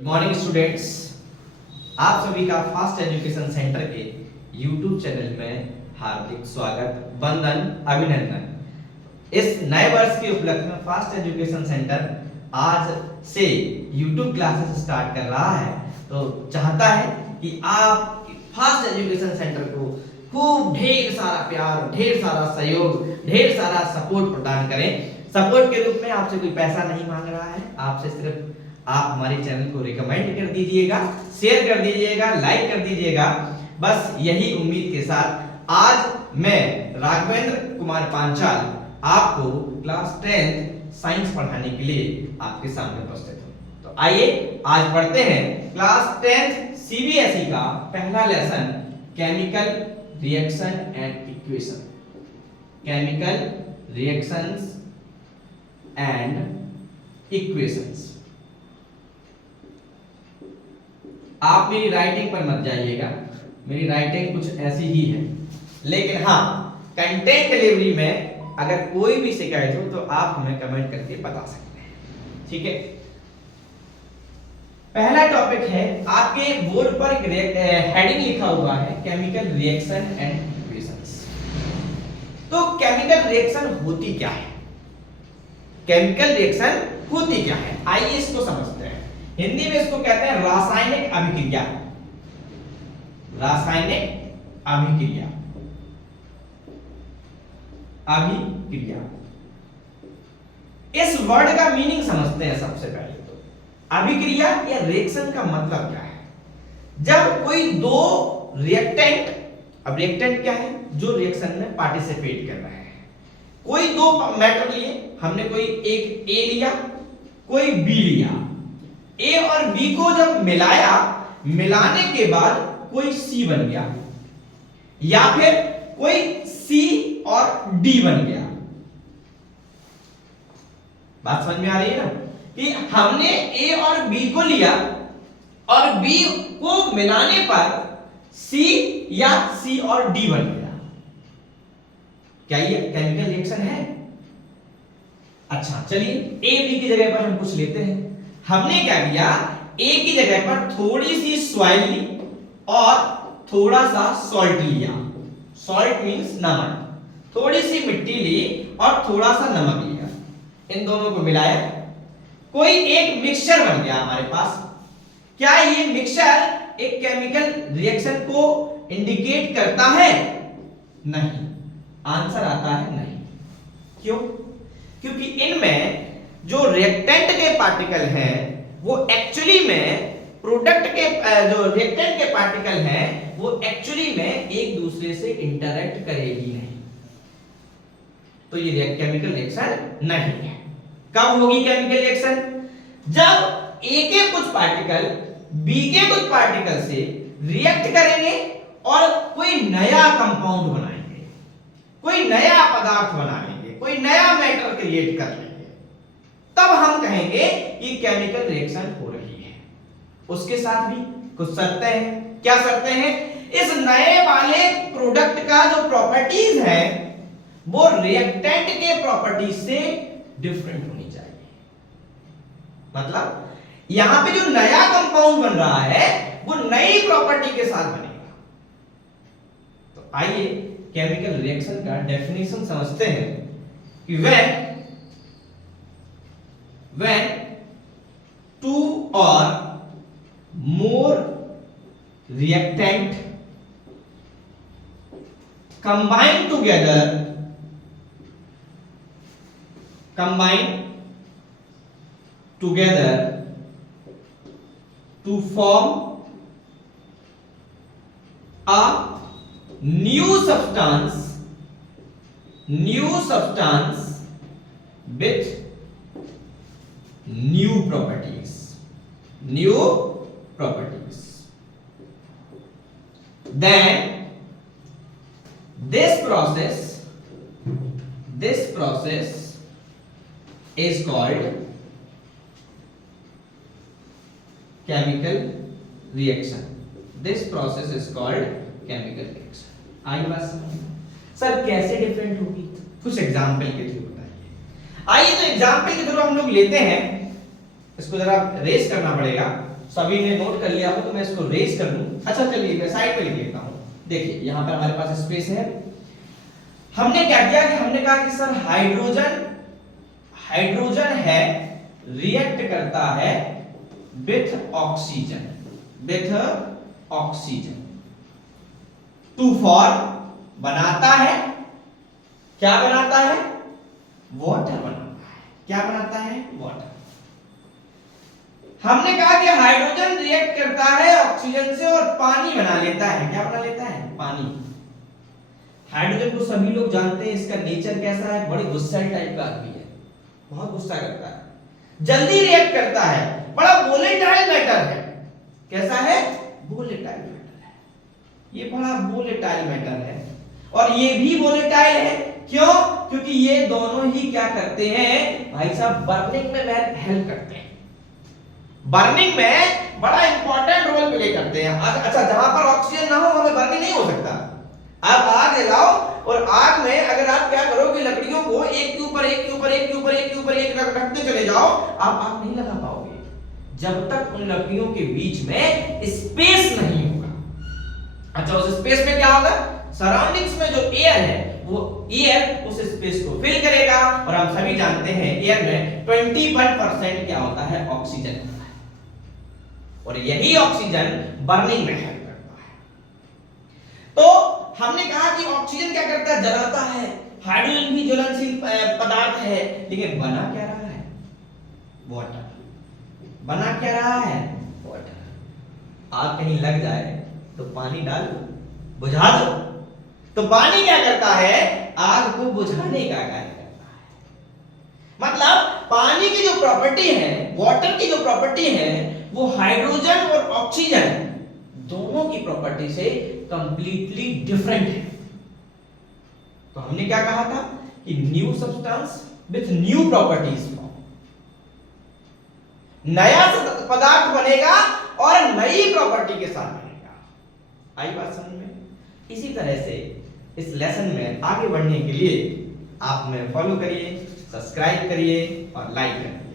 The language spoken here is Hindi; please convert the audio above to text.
गुड मॉर्निंग स्टूडेंट्स, आप सभी का फास्ट एजुकेशन सेंटर के यूट्यूब चैनल में हार्दिक स्वागत, वंदन, अभिनंदन। इस नए वर्ष के उपलक्ष्य में फास्ट एजुकेशन सेंटर आज से यूट्यूब क्लासेस स्टार्ट कर रहा है, तो चाहता है कि आप फास्ट एजुकेशन सेंटर को खूब ढेर सारा प्यार, ढेर सारा सहयोग, ढेर सारा सपोर्ट प्रदान करें। सपोर्ट के रूप में आपसे कोई पैसा नहीं मांग रहा है, आपसे सिर्फ आप हमारे चैनल को रिकमेंड कर दीजिएगा, शेयर कर दीजिएगा, लाइक कर दीजिएगा। बस यही उम्मीद के साथ आज मैं राघवेंद्र कुमार पांचाल आपको क्लास 10th साइंस पढ़ाने के लिए आपके सामने उपस्थित हूं। तो आइए आज पढ़ते हैं क्लास 10th सीबीएसई का पहला lesson, chemical reaction and equation. Chemical reactions and equations. आप मेरी राइटिंग पर मत जाइएगा, मेरी राइटिंग कुछ ऐसी ही है, लेकिन हाँ, कंटेंट डिलीवरी में अगर कोई भी शिकायत हो तो आप हमें कमेंट करके बता सकते हैं, ठीक है। पहला टॉपिक है, आपके बोर्ड पर एक हेडिंग लिखा हुआ है, केमिकल रिएक्शन एंड इक्वेशंस। तो केमिकल रिएक्शन होती क्या है, केमिकल रिएक्शन होती क्या है, आइए इसको समझते हैं। हिंदी में इसको कहते हैं रासायनिक अभिक्रिया। रासायनिक अभिक्रिया, अभिक्रिया। इस वर्ड का मीनिंग समझते हैं सबसे पहले तो। अभिक्रिया या रिएक्शन का मतलब क्या है? जब कोई दो रिएक्टेंट, अब रिएक्टेंट क्या है? जो रिएक्शन में पार्टिसिपेट कर रहे हैं। कोई दो मैटर लिए, हमने कोई एक ए लिया, कोई बी लिया। ए और बी को जब मिलाया, मिलाने के बाद कोई सी बन गया, या फिर कोई सी और डी बन गया। बात समझ में आ रही है ना कि हमने ए और बी को लिया और बी को मिलाने पर सी या सी और डी बन गया। क्या ये केमिकल रिएक्शन है? अच्छा, चलिए ए बी की जगह पर हम कुछ लेते हैं। हमने क्या किया, ए की जगह पर थोड़ी सी सॉइल ली और थोड़ा सा सॉल्ट लिया। सॉल्ट मींस नमक। थोड़ी सी मिट्टी ली और थोड़ा सा नमक लिया, इन दोनों को मिलाया, कोई एक मिक्सचर बन गया हमारे पास। क्या ये मिक्सचर एक केमिकल रिएक्शन को इंडिकेट करता है? नहीं। आंसर आता है नहीं। क्यों? क्योंकि इनमें जो रिएक्टेंट के पार्टिकल हैं वो एक्चुअली में प्रोडक्ट के जो रिएक्टेंट के पार्टिकल हैं वो एक्चुअली में एक दूसरे से इंटरैक्ट करेगी नहीं, तो ये केमिकल रिएक्शन नहीं है। कब होगी केमिकल रिएक्शन? जब ए के कुछ पार्टिकल बी के कुछ पार्टिकल से रिएक्ट करेंगे और कोई नया कंपाउंड बनाएंगे, कोई नया पदार्थ बनाएंगे, कोई नया मैटर क्रिएट कर लेंगे, तब हम कहेंगे कि केमिकल रिएक्शन हो रही है। उसके साथ भी कुछ शर्तें हैं। क्या शर्तें हैं? इस नए वाले प्रोडक्ट का जो प्रॉपर्टीज है वो रिएक्टेंट के प्रॉपर्टीज से डिफरेंट होनी चाहिए। मतलब यहां पे जो नया कंपाउंड बन रहा है वो नई प्रॉपर्टी के साथ बनेगा। तो आइए केमिकल रिएक्शन का डेफिनेशन समझते हैं कि when two or more reactant combine together to form a new substance with new properties, then this process is called chemical reaction. This process is called chemical reaction. आई बात समझ? सर कैसे डिफरेंट होगी? कुछ एग्जाम्पल के थ्रू बताइए। आइए तो एग्जाम्पल के थ्रू हम लोग लेते हैं, इसको जरा रेस करना पड़ेगा। सभी ने नोट कर लिया हो तो मैं इसको रेज कर लूं। अच्छा चलिए मैं साइड पे लिख लेता हूं। देखिए यहां पर हमारे पास स्पेस है। हमने क्या किया कि हमने कहा कि सर हाइड्रोजन है रिएक्ट करता है विथ ऑक्सीजन टू फॉर्म बनाता है, क्या बनाता है? वाटर बनाता है। क्या बनाता है? वाटर। हमने कहा कि हाइड्रोजन रिएक्ट करता है ऑक्सीजन से और पानी बना लेता है। क्या बना लेता है? पानी। हाइड्रोजन को सभी लोग जानते हैं, इसका नेचर कैसा है? बड़े गुस्सैल टाइप का आदमी है, बहुत गुस्सा करता है, जल्दी रिएक्ट करता है, बड़ा वोलेटाइल मैटर है। कैसा है? वोलेटाइल मैटर है। ये बड़ा वोलेटाइल मैटर है और ये भी वोलेटाइल है। क्यों? क्योंकि ये दोनों ही क्या करते हैं भाई साहब? बर्निंग में हेल्प करते हैं। बर्निंग में बड़ा इंपॉर्टेंट रोल प्ले करते हैं। अच्छा जहां पर ऑक्सीजन ना हो वहां पे बर्निंग नहीं हो सकता। आप आग जलाओ और आग में अगर आप क्या करो कि लकड़ियों को एक के ऊपर एक के ऊपर एक के ऊपर एक के ऊपर एक रखते चले जाओ, आप आग नहीं लगा पाओगे जब तक उन लकड़ियों के बीच में स्पेस नहीं होगा। अच्छा उस स्पेस में क्या होगा? सराउंडिंग्स में जो एयर है वो एयर उस स्पेस को फिल करेगा और हम सभी जानते हैं एयर में 21% क्या होता है? ऑक्सीजन होता है और यही ऑक्सीजन बर्निंग में हेल्प करता है। तो हमने कहा कि ऑक्सीजन क्या करता है? जलाता है। हाइड्रोजन भी ज्वलनशील पदार्थ है, लेकिन बना क्या रहा है? वाटर। बना क्या रहा है? वाटर। आग कहीं लग जाए तो पानी डाल दो, बुझा दो। तो पानी क्या करता है? आग को बुझाने का कार्य करता है। मतलब पानी की जो प्रॉपर्टी है, वाटर की जो प्रॉपर्टी है, वो हाइड्रोजन और ऑक्सीजन दोनों की प्रॉपर्टी से कंप्लीटली डिफरेंट है। तो हमने क्या कहा था कि new substance with new properties, नया पदार्थ बनेगा और नई प्रॉपर्टी के साथ बनेगा। आई बात समझ में? इसी तरह से इस लेसन में आगे बढ़ने के लिए आप हमें फॉलो करिए, सब्सक्राइब करिए और लाइक करिए।